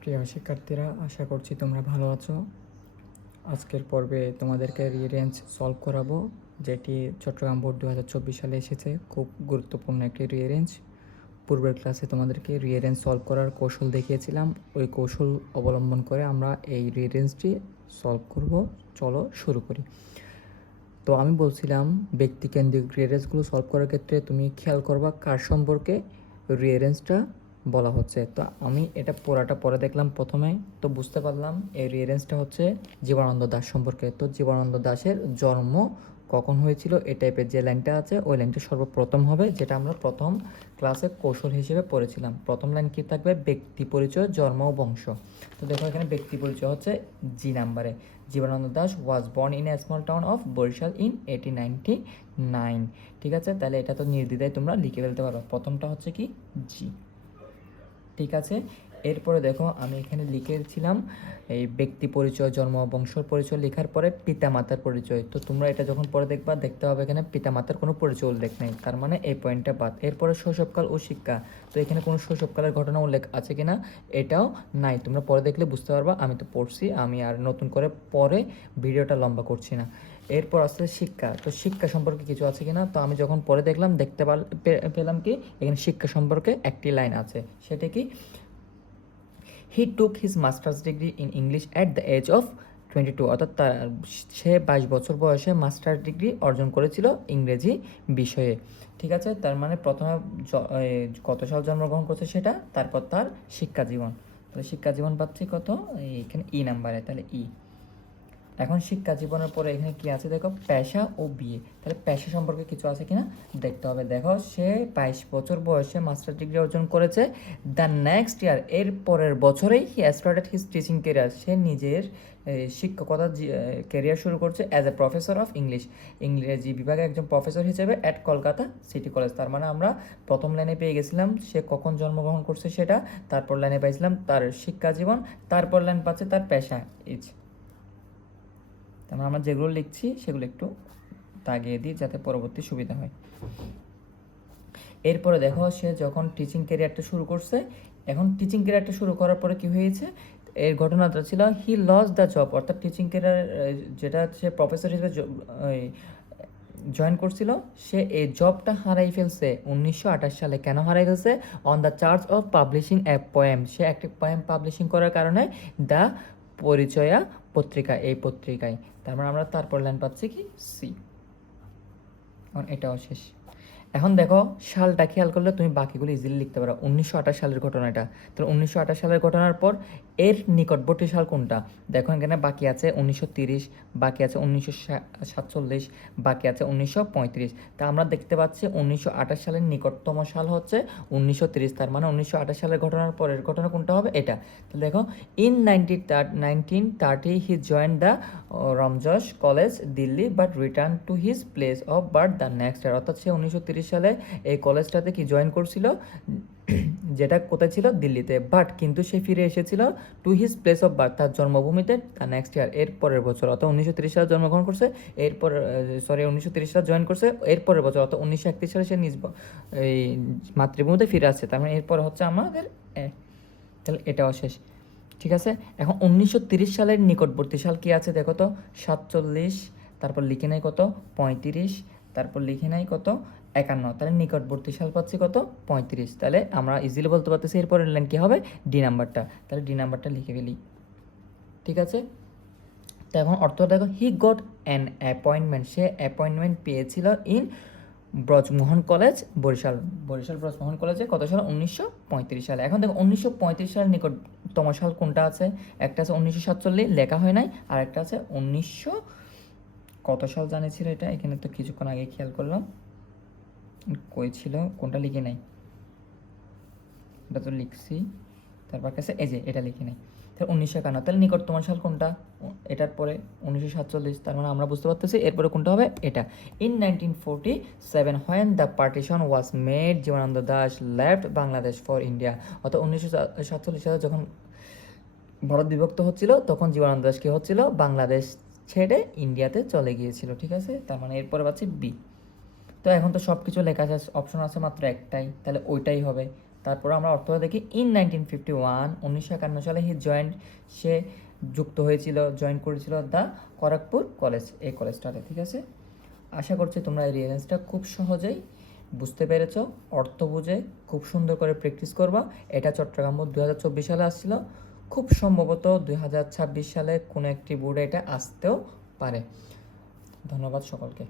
প্রিয় শিক্ষার্থীরা, আশা করছি তোমরা ভালো আছো। আজকের পর্বে তোমাদেরকে রিরেঞ্জ সলভ করাবো, যেটি চট্টগ্রাম বোর্ড 2024 সালে এসেছে। খুব গুরুত্বপূর্ণ একটি রিরেঞ্জ। পূর্বের ক্লাসে তোমাদেরকে রিরেঞ্জ সলভ করার কৌশল দেখিয়েছিলাম। ওই কৌশল অবলম্বন করে আমরা এই রিরেঞ্জটি সলভ করব। চলো শুরু করি। তো আমি বলছিলাম, ব্যক্তিকেন্দ্রিক রিরেঞ্জগুলো সলভ করার ক্ষেত্রে তুমি খেয়াল করবা কার সম্পর্কে রিরেঞ্জটা বলা হচ্ছে। তো আমি এটা পড়াটা পরে দেখলাম প্রথমে, তো বুঝতে পারলাম এই রিরেঞ্জটা হচ্ছে জীবনানন্দ দাশ সম্পর্কে। তো জীবনানন্দ দাশের জন্ম কখন হয়েছিল এই টাইপের যে লাইনটা আছে, ওই লাইনটা সর্বপ্রথম হবে, যেটা আমরা প্রথম ক্লাসে কৌশল হিসেবে পড়েছিলাম। প্রথম লাইন কী থাকবে? ব্যক্তি পরিচয়, জন্ম ও বংশ। তো দেখো এখানে ব্যক্তি পরিচয় হচ্ছে জি নাম্বারে। Jibanananda Das was born in a small town of Barisal in 1899। ঠিক আছে, তাহলে এটা তো নির্দ্বিধায় তোমরা লিখে ফেলতে পারো। প্রথমটা হচ্ছে কি? জি। ঠিক আছে, এরপরে দেখো আমি এখানে লিখেছিলাম এই ব্যক্তি পরিচয়, জন্ম, বংশর পরিচয় লেখার পরে পিতামাতার পরিচয়। তো তোমরা এটা যখন পরে দেখবা, দেখতে হবে এখানে পিতামাতার কোনো পরিচয় উল্লেখ নেই, তার মানে এই পয়েন্টটা বাদ। এরপরে শৈশবকাল ও শিক্ষা। তো এখানে কোনো শৈশবকালের ঘটনা উল্লেখ আছে কিনা এটাও নাই, তোমরা পরে দেখলে বুঝতে পারবা। আমি তো পড়ছি, আমি আর নতুন করে পরে ভিডিওটা লম্বা করছি না। এরপর আসলে শিক্ষা। তো শিক্ষা সম্পর্কে কিছু আছে কিনা, তো আমি যখন পরে দেখলাম, দেখতে পেলাম কি এখানে শিক্ষা সম্পর্কে একটি লাইন আছে। সেটা কি? He took his masters degree in English at the age of 22। অর্থাৎ সে 22 বছর বয়সে মাস্টার ডিগ্রি অর্জন করেছিল ইংরেজি বিষয়ে। ঠিক আছে, তার মানে প্রথমে কত সাল জন্মগ্রহণ করছে সেটা, তারপর তার শিক্ষা জীবন। তাহলে শিক্ষা জীবন পাচ্ছি কত? এখানে ই নাম্বারে, তাহলে ই। এখন শিক্ষা জীবনের পরে এখানে কি আছে দেখো, পেশা ও বিয়ে। তাহলে পেশা সম্পর্কে কিছু আছে কিনা দেখতে হবে। দেখো সে 22 বছর বয়সে মাস্টার ডিগ্রি অর্জন করেছে। দ্য নেক্সট ইয়ার, এর পরের বছরেই he started his teaching career. সে নিজের শিক্ষকতা কেরিয়ার শুরু করছে as a professor of English, ইংরেজি বিভাগে একজন প্রফেসর হিসেবে অ্যাট কলকাতা সিটি কলেজ। তার মানে আমরা প্রথম লাইনে পেয়ে গেছিলাম সে কখন জন্মগ্রহণ করছে সেটা, তারপর লাইনে পাইছিলাম তার শিক্ষা জীবন, তারপর লাইন পাচ্ছে তার পেশা ইজ। তারপর আমরা যেগুলো লিখছি সেগুলো একটু দাগিয়ে দিই যাতে পরবর্তী সুবিধা হয়। এরপরে দেখো সে যখন টিচিং ক্যারিয়ারটা শুরু করছে, এখন টিচিং ক্যারিয়ারটা শুরু করার পরে কি হয়েছে, এর ঘটনাটা ছিল হি লস দ্য জব। অর্থাৎ টিচিং ক্যারিয়ার যেটা সে প্রফেসর হিসেবে জয়েন করছিল, সে এই জবটা হারাই ফেলছে 1928 সালে। কেন হারাই ফেলছে? On the charge of publishing a poem. সে একটি পোয়েম পাবলিশিং করার কারণে দ্য পরিচয়া পত্রিকা, এই পত্রিকায়। তারপর আমরা তারপর লাইন পাচ্ছি কি? সি। এখন এটাও শেষ। এখন দেখো সালটা খেয়াল করলে তুমি বাকিগুলো ইজিলি লিখতে পারো। 1928 সালের ঘটনাটা, তো 1928 সালের ঘটনার পর এর নিকটবর্তী সাল কোনটা? দেখো এখানে বাকি আছে 1930, বাকি আছে 1947, বাকি আছে 1935। তা আমরা দেখতে পাচ্ছি 1928 সালের নিকটতম সাল হচ্ছে 1930। তার মানে 1928 সালের ঘটনার পরের ঘটনা কোনটা হবে? এটা। তাহলে দেখো in 1930 he joined the Ramjas college Delhi but return to his place of birth the next year. অর্থাৎ সে 1930 সালে এই কলেজটাতে কি জয়েন করছিল, যেটা কোথায় ছিল? দিল্লিতে। বাট কিন্তু সে ফিরে এসেছিল two his place of birth, তার জন্মভূমিতে, দ্য নেক্সট ইয়ার, এর পরের বছর। অর্থাৎ 1930 সালে জন্মগ্রহণ করছে, এরপর 1930 সালে জয়েন করছে, এর পরের বছর অর্থাৎ 1931 সালে সে নিজ এই মাতৃভূমিতে ফিরে আসছে। তার মানে এরপরে হচ্ছে আমাদের তাহলে এটাও শেষ। ঠিক আছে, এখন 1930 সালের নিকটবর্তী সাল কি আছে দেখো তো? 47, তারপর লিখে নাই কত? 35, তারপর লিখে নাই কত? 51। তাহলে নিকটবর্তী সাল পাচ্ছি কত? 35। তাহলে আমরা ইজিলি বলতে পারতেছি এরপরের লাইন কি হবে? ডি নাম্বারটা। তাহলে ডি নাম্বারটা লিখে ফেলি। ঠিক আছে, তো এখন অর্থ দেখো, he got an appointment. Say appointment পেয়েছিল ইন ব্রজমোহন কলেজ বরিশাল। বরিশাল ব্রজমোহন কলেজে কত সাল? 1935 সালে। এখন দেখো 1935 সালের নিকটতম সাল কোনটা আছে? একটা আছে 1947, লেখা হয় নাই, আর একটা আছে 1900 কত সাল জানিয়েছিল এটা, এখানে তো কিছুক্ষণ আগে খেয়াল করলাম, কই ছিল, কোনটা লিখে নাই, এটা তো লিখছি, তারপর কাছে এই যে এটা লিখে নাই। তাহলে 1951। তাহলে নিকটতম সাল কোনটা? এটার পরে 1947। তার মানে আমরা বুঝতে পারতেছি এরপরে কোনটা হবে? এটা। In 1947 when the partition was made, Jibanananda Das left Bangladesh for India. অর্থাৎ 1947 সালে যখন ভারত বিভক্ত হচ্ছিল, তখন জীবনানন্দ দাস কি হচ্ছিল? বাংলাদেশ ছেড়ে ইন্ডিয়াতে চলে গিয়েছিল। ঠিক আছে, তার মানে এরপরে পাচ্ছি বি। তো এখন তো সব কিছু লেখা আছে, অপশন আছে মাত্র একটাই, তাহলে ওইটাই হবে। তারপর আমরা অর্থ দেখি ইন 1951 সালে সে যুক্ত হয়েছিল, জয়েন করেছিল দ্য খড়গপুর কলেজ, এই কলেজটাতে। ঠিক আছে, আশা করছি তোমরা এই রেফারেন্সটা খুব সহজেই বুঝতে পেরেছো। অর্থ বুঝে খুব সুন্দর করে প্র্যাকটিস করবা। এটা চট্টগ্রাম বোর্ড 2024 সালে আসছিল, খুব সম্ভবত 2026 সালে কোনো একটি বোর্ডে এটা আসতেও পারে। ধন্যবাদ সকলকে।